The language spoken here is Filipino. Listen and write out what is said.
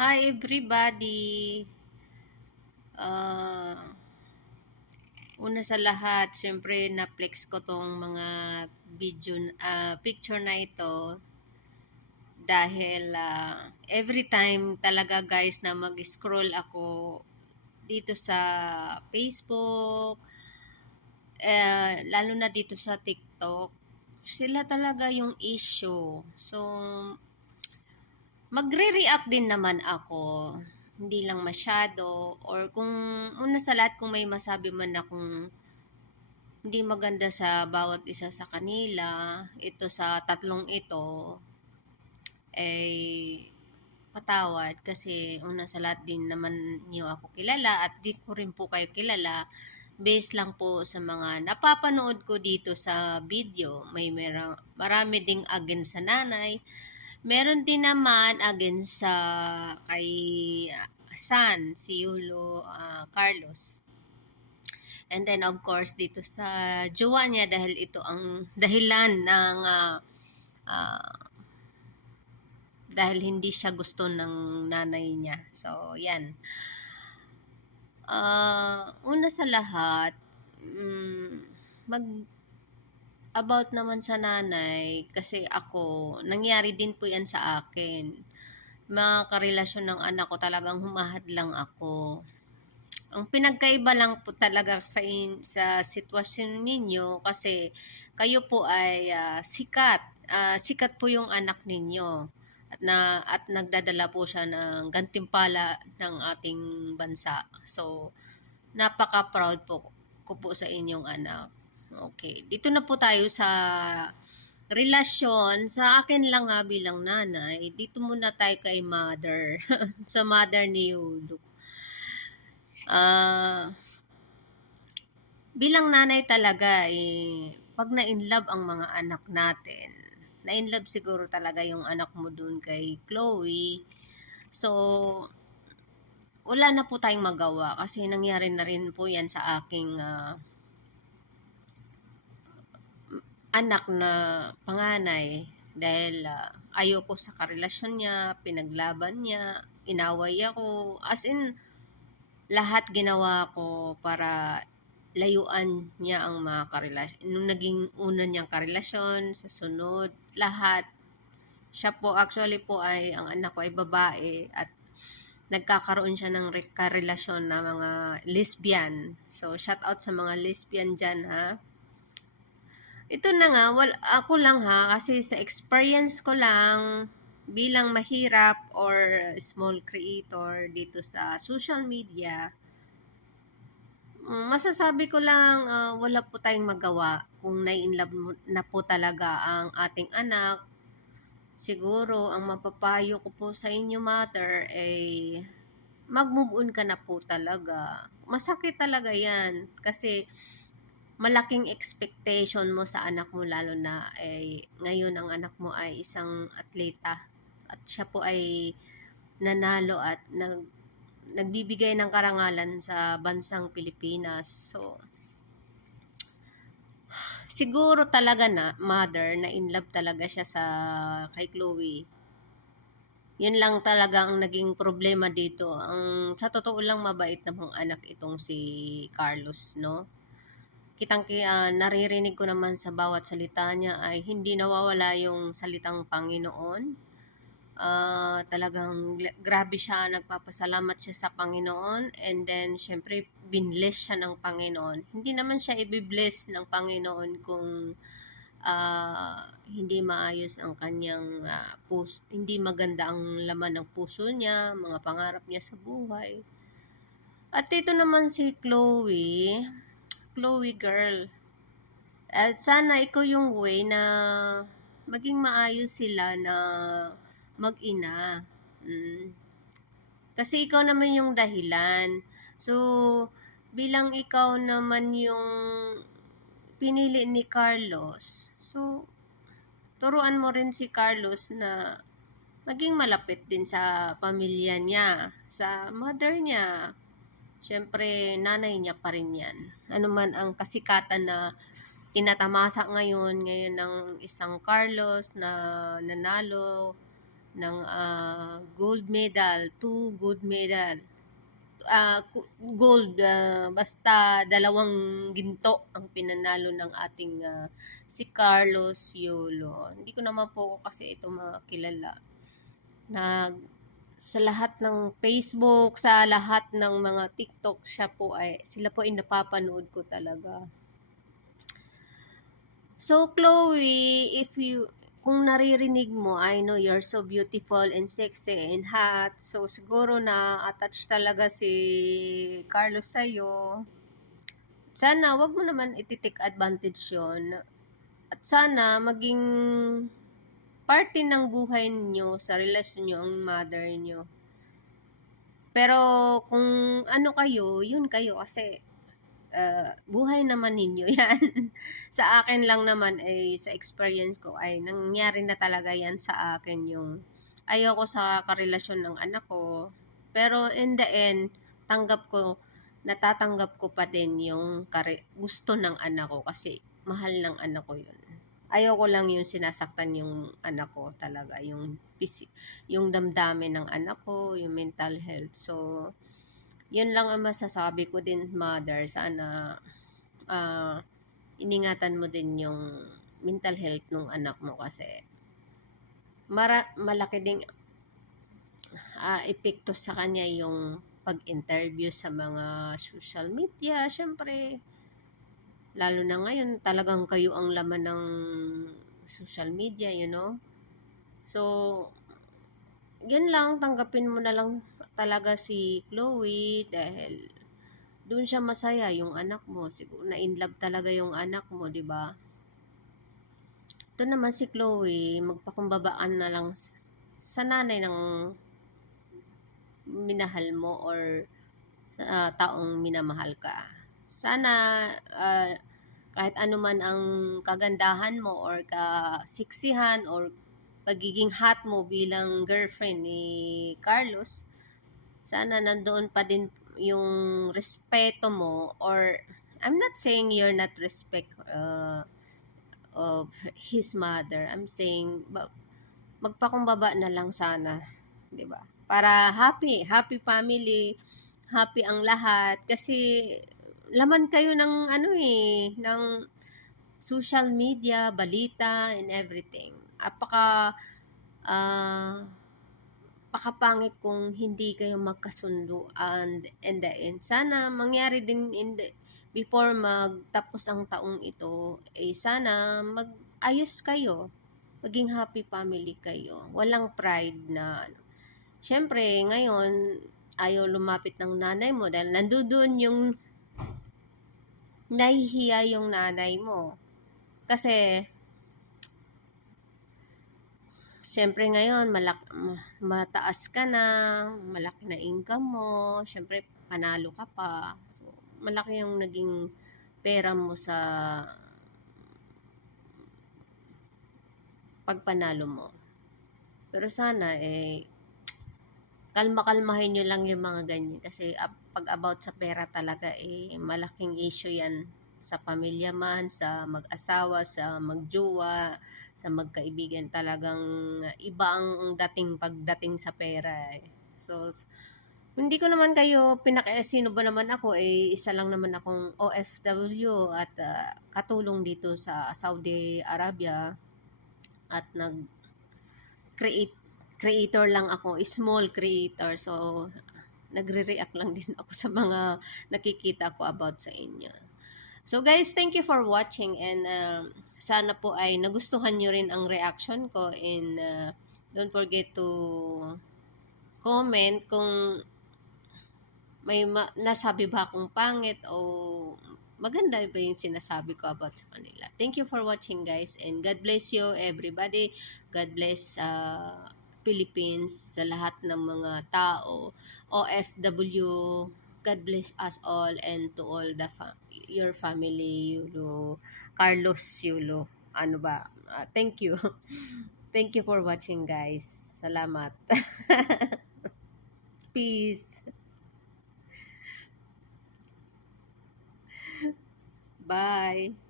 Hi everybody! Ah, una sa lahat, syempre na-flex ko tong mga picture na ito dahil every time talaga guys na mag-scroll ako dito sa Facebook, lalo na dito sa TikTok, sila talaga yung issue. So, magre-react din naman ako. Hindi lang masyado. Or kung una sa lahat, kung may masabi man akong hindi maganda sa bawat isa sa kanila, ito sa tatlong ito, eh, patawad. Kasi una sa lahat din naman niyo ako kilala at di ko rin po kayo kilala. Based lang po sa mga napapanood ko dito sa video. Marami ding against sa nanay. Meron din naman against sa kay San, si Yulo Carlos. And then of course dito sa jowa niya dahil ito ang dahilan ng dahil hindi siya gusto ng nanay niya. So, yan. Una sa lahat, mag about naman sa nanay, kasi ako, nangyari din po yan sa akin. Mga karelasyon ng anak ko, talagang humahad lang ako. Ang pinagkaiba lang po talaga sa sitwasyon ninyo kasi kayo po ay sikat. Sikat po yung anak ninyo at nagdadala po siya ng gantimpala ng ating bansa. So, napaka-proud ko po sa inyong anak. Okay, dito na po tayo sa relasyon. Sa akin lang bilang nanay, dito muna tayo kay mother. Sa mother ni Yudo. Bilang nanay talaga, pag na-inlove ang mga anak natin, na-inlove siguro talaga yung anak mo dun kay Chloe. So, wala na po tayong magawa kasi nangyari na rin po yan sa aking anak na panganay. Dahil ayoko sa karelasyon niya, pinaglaban niya, inaway ako. As in, lahat ginawa ko para layuan niya ang mga karelasyon. Nung naging una niyang karelasyon, sa sunod, lahat. Siya po, actually po ay, ang anak ko ay babae at nagkakaroon siya ng karelasyon na mga lesbian. So, shout out sa mga lesbian dyan ha. Ito na nga, ako lang ha, kasi sa experience ko lang, bilang mahirap or small creator dito sa social media, masasabi ko lang wala po tayong magawa kung nai-inlove na po talaga ang ating anak. Siguro ang mapapayo ko po sa inyo mother ay mag-move on ka na po talaga. Masakit talaga yan kasi malaking expectation mo sa anak mo, lalo na ngayon ang anak mo ay isang atleta at siya po ay nanalo at nagbibigay ng karangalan sa bansang Pilipinas. So, siguro talaga na mother na in love talaga siya kay Chloe. Yun lang talaga ang naging problema dito. Sa totoo lang, mabait namang anak itong si Carlos, no? Naririnig ko naman sa bawat salita niya ay hindi nawawala yung salitang Panginoon. Talagang grabe siya, nagpapasalamat siya sa Panginoon, and then syempre binless siya ng Panginoon. Hindi naman siya i-bless ng Panginoon kung hindi maayos ang kanyang puso, hindi maganda ang laman ng puso niya, mga pangarap niya sa buhay. At ito naman si Chloe girl, sana ikaw yung way na maging maayos sila na mag-ina. Kasi ikaw naman yung dahilan. So, bilang ikaw naman yung pinili ni Carlos, so, turuan mo rin si Carlos na maging malapit din sa pamilya niya, sa mother niya. Siyempre, nanay niya pa rin yan. Ano man ang kasikatan na tinatamasa ngayon ng isang Carlos na nanalo, ng gold medal, 2 gold medal. Gold, basta 2 ginto ang pinanalo ng ating si Carlos Yulo. Hindi ko naman po kasi ito makilala. Sa lahat ng Facebook, sa lahat ng mga TikTok, sila po ay napapanood ko talaga. So, Chloe, kung naririnig mo, I know you're so beautiful and sexy and hot. So, siguro na-attach talaga si Carlos sa'yo. Sana, wag mo naman iti-take advantage yon. At sana, maging parte ng buhay niyo sa relasyon niyo ang mother niyo. Pero, kung ano kayo, yun kayo kasi buhay naman ninyo yan. Sa akin lang naman ay sa experience ko ay nangyari na talaga yan sa akin yung ayoko sa karelasyon ng anak ko. Pero in the end, natatanggap ko pa din yung gusto ng anak ko kasi mahal ng anak ko yun. Ayoko lang yung sinasaktan yung anak ko talaga, yung damdamin ng anak ko, yung mental health. So, yun lang ang masasabi ko din, mother. Sana iningatan mo din yung mental health ng anak mo kasi malaki ding epekto sa kanya yung pag-interview sa mga social media. Syempre, lalo na ngayon, talagang kayo ang laman ng social media, you know? So, yun lang, tanggapin mo na lang talaga si Chloe dahil doon siya masaya yung anak mo. Siguro na in love talaga yung anak mo, 'di ba? Ito naman si Chloe, magpakumbabaan na lang sa nanay ng minahal mo or sa taong minamahal ka. Sana kahit ano man ang kagandahan mo or kasiksihan or pagiging hot mo bilang girlfriend ni Carlos, sana nandoon pa din yung respeto mo, or I'm not saying you're not respect of his mother. I'm saying magpakumbaba na lang sana, 'di ba? Para happy family, happy ang lahat kasi laman kayo ng ng social media, balita and everything. Pakapangit kung hindi kayo magkasundo and in the end. Sana mangyari din before magtapos ang taong ito, sana mag-ayos kayo. Maging happy family kayo. Walang pride na Siyempre, ngayon, ayaw lumapit ng nanay mo dahil nandoon yung nahihiya yung nanay mo. Kasi, siyempre ngayon, mataas ka na, malaki na income mo, siyempre, panalo ka pa. So, malaki yung naging pera mo sa pagpanalo mo. Pero sana, kalma-kalmahin nyo lang yung mga ganyan. Kasi pag about sa pera talaga, malaking issue yan sa pamilya man, sa mag-asawa, sa magjowa, sa magkaibigan. Talagang iba ang pagdating sa pera. So, hindi ko naman kayo sino ba naman ako, isa lang naman akong OFW at katulong dito sa Saudi Arabia at creator lang ako, small creator. So, nagre-react lang din ako sa mga nakikita ko about sa inyo. So guys, thank you for watching and sana po ay nagustuhan nyo rin ang reaction ko and don't forget to comment kung may nasabi ba akong pangit o maganda ba yung sinasabi ko about sa kanila. Thank you for watching guys and God bless you everybody. God bless Philippines, sa lahat ng mga tao, OFW, God bless us all and to all your family, Yulo, Carlos Yulo. Ano ba? Thank you. Thank you for watching guys. Salamat. Peace. Bye.